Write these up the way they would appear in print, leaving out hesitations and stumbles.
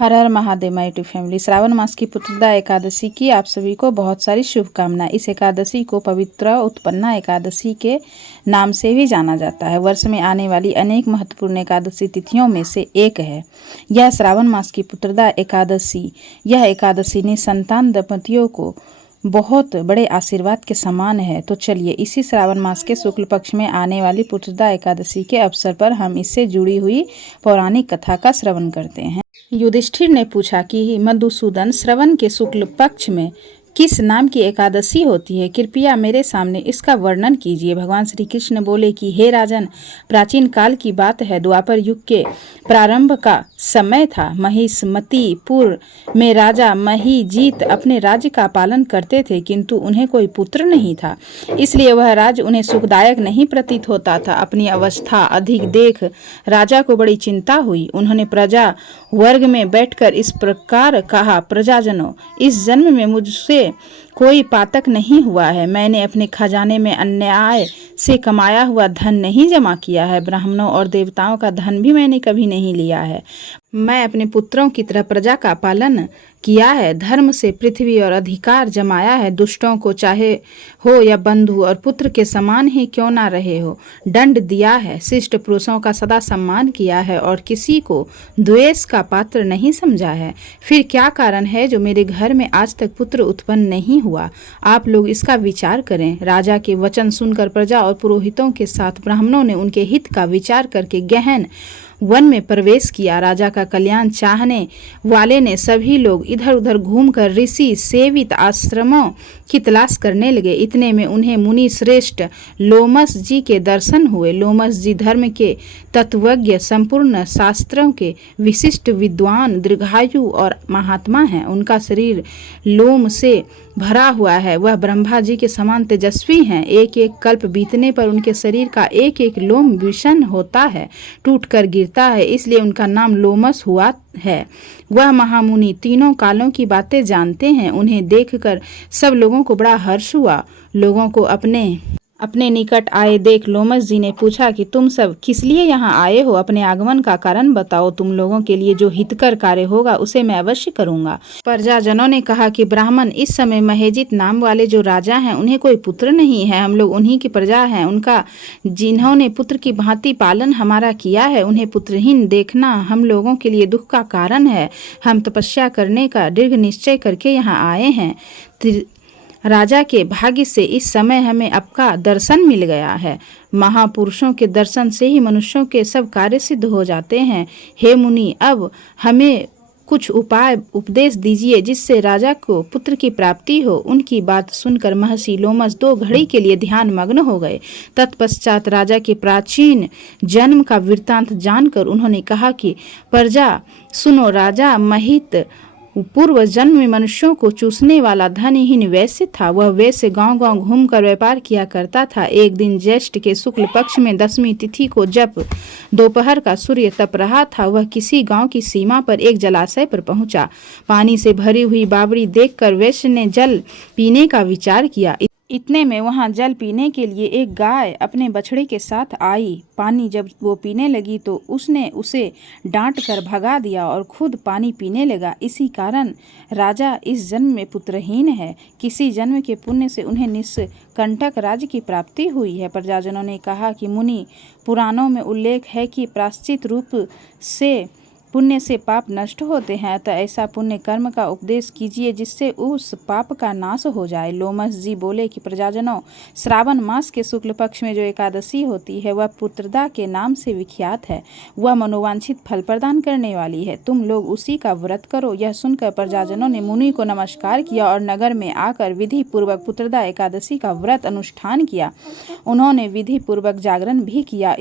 हर हर Mahadev my YouTube family. Shravan मास की पुत्रदा एकादशी की आप सभी को बहुत सारी शुभकामनाएं। इस एकादशी को पवित्र उत्पन्ना एकादशी के नाम से भी जाना जाता है। वर्ष में आने वाली अनेक महत्वपूर्ण एकादशी तिथियों में से एक है यह श्रावण मास की पुत्रदा एकादशी। यह एकादशी ने संतान दंपतियों को बहुत बड़े आशीर्वाद के समान है। तो चलिए इसी श्रावण मास के शुक्ल पक्ष में आने वाली पुत्रदा एकादशी के अवसर पर हम इससे जुड़ी हुई पौराणिक कथा का श्रवण करते हैं। युधिष्ठिर ने पूछा कि मधुसूदन, श्रवण के शुक्ल पक्ष में किस नाम की एकादशी होती है? कृपया मेरे सामने इसका वर्णन कीजिए। भगवान श्री कृष्ण बोले कि हे राजन, प्राचीन काल की बात है। द्वापर युग के प्रारंभ का समय था। महिष्मतीपुर में राजा महिजीत अपने राज्य का पालन करते थे, किंतु उन्हें कोई पुत्र नहीं था। इसलिए वह राज्य उन्हें सुखदायक नहीं प्रतीत होता था। अपनी अवस्था अधिक देख राजा को बड़ी चिंता हुई। उन्होंने प्रजा वर्ग में बैठकर इस प्रकार कहा, प्रजाजनों, इस जन्म में मुझसे कोई पातक नहीं हुआ है। मैंने अपने खजाने में अन्याय से कमाया हुआ धन नहीं जमा किया है। ब्राह्मणों और देवताओं का धन भी मैंने कभी नहीं लिया है। मैं अपने पुत्रों की तरह प्रजा का पालन किया है। धर्म से पृथ्वी और अधिकार जमाया है। दुष्टों को चाहे हो या बंधु और पुत्र के समान ही क्यों ना रहे हो, दंड दिया है। शिष्ट पुरुषों का सदा सम्मान किया है और किसी को द्वेष का पात्र नहीं समझा है। फिर क्या कारण है जो मेरे घर में आज तक पुत्र उत्पन्न नहीं हुआ? आप लोग इसका विचार करें। राजा के वचन सुनकर प्रजा और पुरोहितों के साथ ब्राह्मणों ने उनके हित का विचार करके गहन वन में प्रवेश किया। राजा का कल्याण चाहने वाले ने सभी लोग इधर उधर घूमकर ऋषि सेवित आश्रमों की तलाश करने लगे। इतने में उन्हें मुनि श्रेष्ठ लोमस जी के दर्शन हुए। लोमस जी धर्म के तत्वज्ञ, संपूर्ण शास्त्रों के विशिष्ट विद्वान, दीर्घायु और महात्मा हैं। उनका शरीर लोम से भरा हुआ है। वह ब्रह्मा जी के समान तेजस्वी हैं। एक एक कल्प बीतने पर उनके शरीर का एक एक लोम विषण होता है, टूट कर गिरता है, इसलिए उनका नाम लोमस हुआ है। वह महामुनि तीनों कालों की बातें जानते हैं। उन्हें देखकर सब लोगों को बड़ा हर्ष हुआ। लोगों को अपने निकट आए देख लोमस जी ने पूछा कि तुम सब किस लिए यहाँ आए हो? अपने आगमन का कारण बताओ। तुम लोगों के लिए जो हितकर कार्य होगा उसे मैं अवश्य करूंगा। प्रजाजनों ने कहा कि ब्राह्मण, इस समय महेजित नाम वाले जो राजा हैं उन्हें कोई पुत्र नहीं है। हम लोग उन्हीं की प्रजा हैं। उनका जिन्होंने पुत्र की भांति पालन हमारा किया है, उन्हें पुत्रहीन देखना हम लोगों के लिए दुख का कारण है। हम तपस्या करने का दृढ़ निश्चय करके यहाँ आए हैं। राजा के भाग्य से इस समय हमें आपका दर्शन मिल गया है। महापुरुषों के दर्शन से ही मनुष्यों के सब कार्य सिद्ध हो जाते हैं। हे मुनि, अब हमें कुछ उपाय उपदेश दीजिए जिससे राजा को पुत्र की प्राप्ति हो। उनकी बात सुनकर महर्षि लोमस 2 घड़ी के लिए ध्यान मग्न हो गए। तत्पश्चात राजा के प्राचीन जन्म का वृत्तांत जानकर उन्होंने कहा कि प्रजा सुनो, राजा महित पूर्व जन्म में मनुष्यों को चूसने वाला धनहीन वैश्य था। वह वैश्य गांव-गांव घूमकर व्यापार किया करता था। एक दिन ज्येष्ठ के शुक्ल पक्ष में 10वीं तिथि को जब दोपहर का सूर्य तप रहा था, वह किसी गांव की सीमा पर एक जलाशय पर पहुंचा। पानी से भरी हुई बावड़ी देखकर वैश्य ने जल पीने का विचार किया। इतने में वहां जल पीने के लिए एक गाय अपने बछड़े के साथ आई। पानी जब वो पीने लगी तो उसने उसे डांट कर भगा दिया और खुद पानी पीने लगा। इसी कारण राजा इस जन्म में पुत्रहीन है। किसी जन्म के पुण्य से उन्हें निष्कंटक राज्य की प्राप्ति हुई है। प्रजाजनों ने कहा कि मुनि, पुराणों में उल्लेख है कि प्रायश्चित रूप से पुण्य से पाप नष्ट होते हैं, अतः ऐसा पुण्य कर्म का उपदेश कीजिए जिससे उस पाप का नाश हो जाए। लोमस जी बोले कि प्रजाजनों, श्रावण मास के शुक्ल पक्ष में जो एकादशी होती है वह पुत्रदा के नाम से विख्यात है। वह मनोवांछित फल प्रदान करने वाली है। तुम लोग उसी का व्रत करो। यह सुनकर प्रजाजनों ने मुनि को नमस्कार किया और नगर में आकर विधि पूर्वक पुत्रदा एकादशी का व्रत अनुष्ठान किया। उन्होंने विधि पूर्वक जागरण भी किया।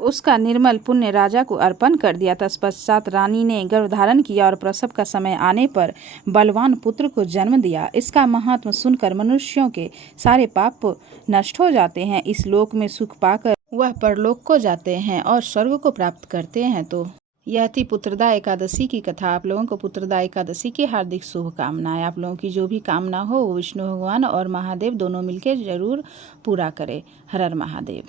उसका निर्मल पुण्य राजा को अर्पण कर दिया। तत्पश्चात रानी ने गर्भधारण किया और प्रसव का समय आने पर बलवान पुत्र को जन्म दिया। इसका महात्म सुनकर मनुष्यों के सारे पाप नष्ट हो जाते हैं। इस लोक में सुख पाकर वह परलोक को जाते हैं और स्वर्ग को प्राप्त करते हैं। तो यह थी पुत्रदा एकादशी की कथा। आप लोगों को पुत्रदा एकादशी की हार्दिक शुभकामनाएं। आप लोगों की जो भी कामना हो वो विष्णु भगवान और महादेव दोनों मिलकर जरूर पूरा करें। हर हर महादेव।